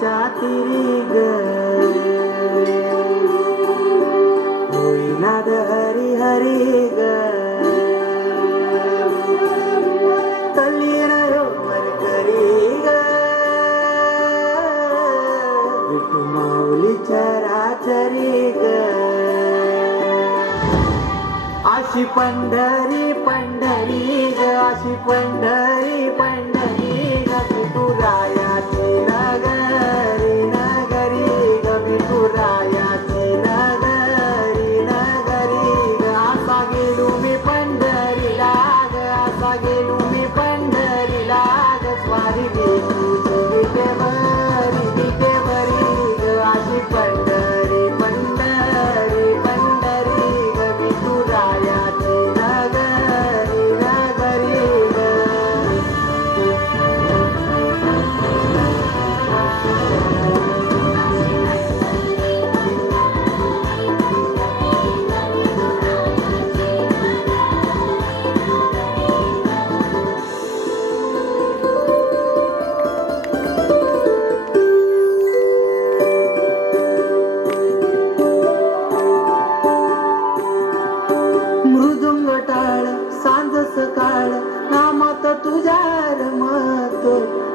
चातिरी ग होईनाद हरी हरी ग तल्लीन वर करी ग विठू माऊलीच्या राचरी ग अशी पंढरी पंढरी ग अशी पंढरी पंढरी.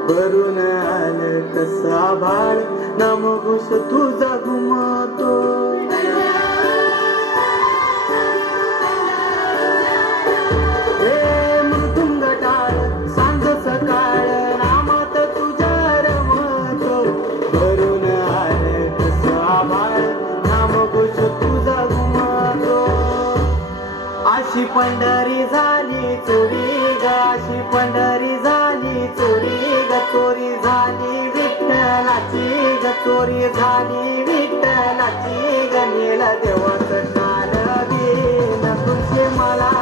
भरून आलं कसा भाळ नामघोष तुझा घुमतो. गाशी पंढरी झाली चोरी गाशी पंढरी झाली चोरी ग चोरी झाली विठ्ठलाची ग चोरी झाली विठ्ठलाची ग नेल देवाचं शान दिन तुझे मला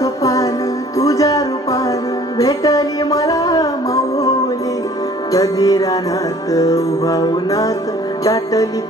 सपान तुझ्या रूपान भेटली मला मौली कधी रानात उभा उन्हात दाटली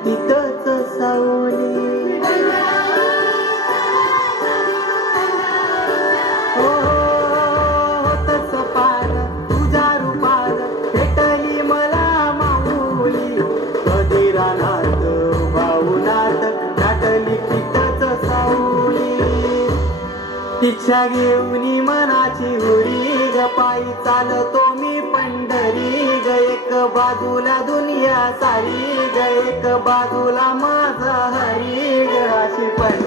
दीक्षा घेऊन मनाची उरी ग पायी चालतो मी पंढरी ग. एक बाजूला दुनिया सारी ग. एक बाजूला माझा हरी ग. अशी पण